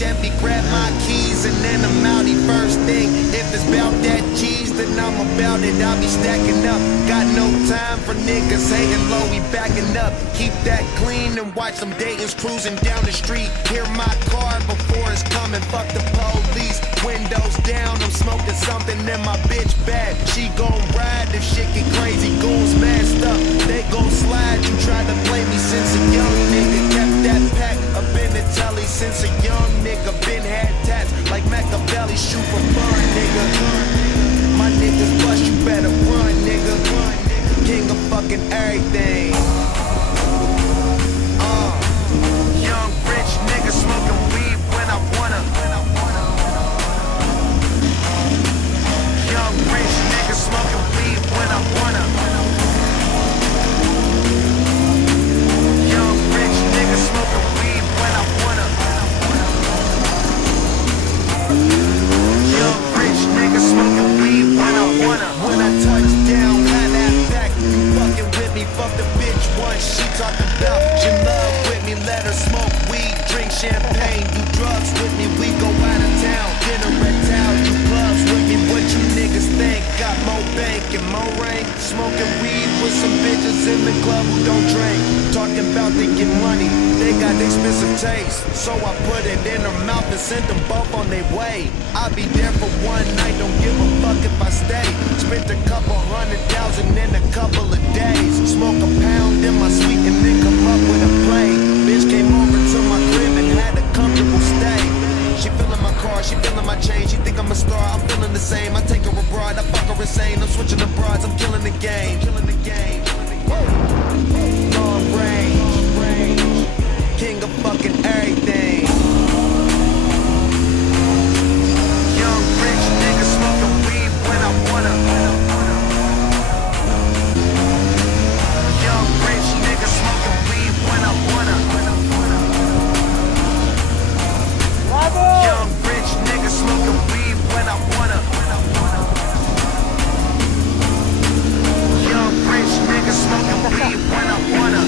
Chevy, grab my keys and then I'm outie first thing. If it's about that cheese, then I'm about it. I'll be stacking up. Got no time for niggas hating low, we backing up. Keep that clean and watch them Dayton's cruising down the street. Hear my car before it's coming. Fuck the police. Windows down, I'm smoking something in my bitch bag. She gon' ride if shit get crazy. Goons masked up, they gon' slide. You tried to play me since a young nigga. Kept that pack up in the telly since a young nigga. Been had tats like Machiavelli. Shoot for fun, nigga. My niggas bust, you better run, nigga. King of fucking everything. Young rich nigga smoking weed when I wanna. Young rich nigga smoking weed when I wanna. Young rich nigga smoking weed when I wanna. Young rich nigga smoking weed when I wanna. When I touch down, had that back. You fucking with me, fuck the bitch once. She talking about she love with me, let her smoke weed, drink champagne, do drugs with me, we go out of town, dinner at town, do clubs with me. What you niggas think? Got more bank and more rank, smoking weed with some bitches in the club who don't drink. Talking about they get money, they got expensive taste, so I put it in her mouth and sent them both on their way. I'll be there for one night, don't give a fuck if I stay. Spent a couple $100,000 in a couple of days. Smoke a pound in my suite and then come up with a play. Bitch came over to my crib and had a comfortable stay. She feeling my car, she feeling my chain. She think I'm a star, I'm feeling the same. I take her abroad, I fuck her insane. I'm switching the broads, I'm killing the game. Long range, king of fucking everything. Young rich nigga smoking weed when I wanna. Young rich nigga smoking weed when I wanna. Young rich nigga smoking weed when I wanna. Young rich nigga smoking weed when I wanna.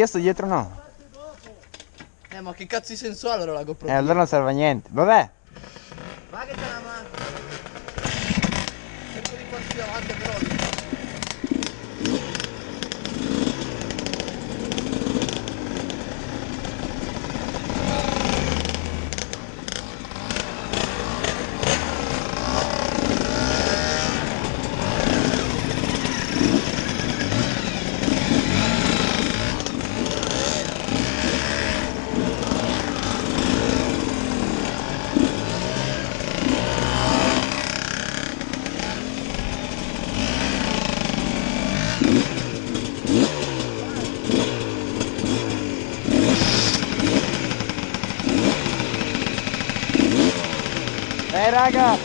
Io sto dietro no. Ma che cazzo di senso ha allora la GoPro? Allora non serve a niente. Vabbè. Ma che te la manca? Cerco di farti davanti però. Raga!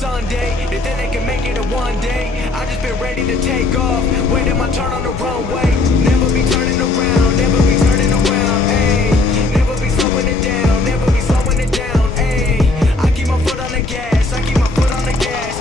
Sunday, they think they can make it in one day. I just been ready to take off, waiting my turn on the runway. Never be turning around, never be turning around, ayy. Never be slowing it down, never be slowing it down, ayy. I keep my foot on the gas, I keep my foot on the gas.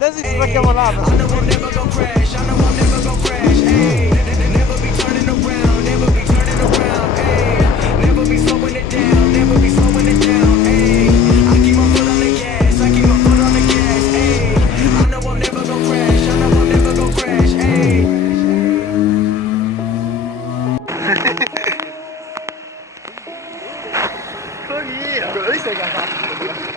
Adesso ci spacchiamo l'auto. I know I'm never gonna crash, I know I'm never gonna crash, ayy. Never be turning around, never be turning around, ayy. Never be slowing it down, never be slowing it down, ayy. I keep my foot on the gas, I keep my foot on the gas, ayy. I know I'm never gonna crash, I know I'm never gonna crash, ayy. Quello lì sei cagato.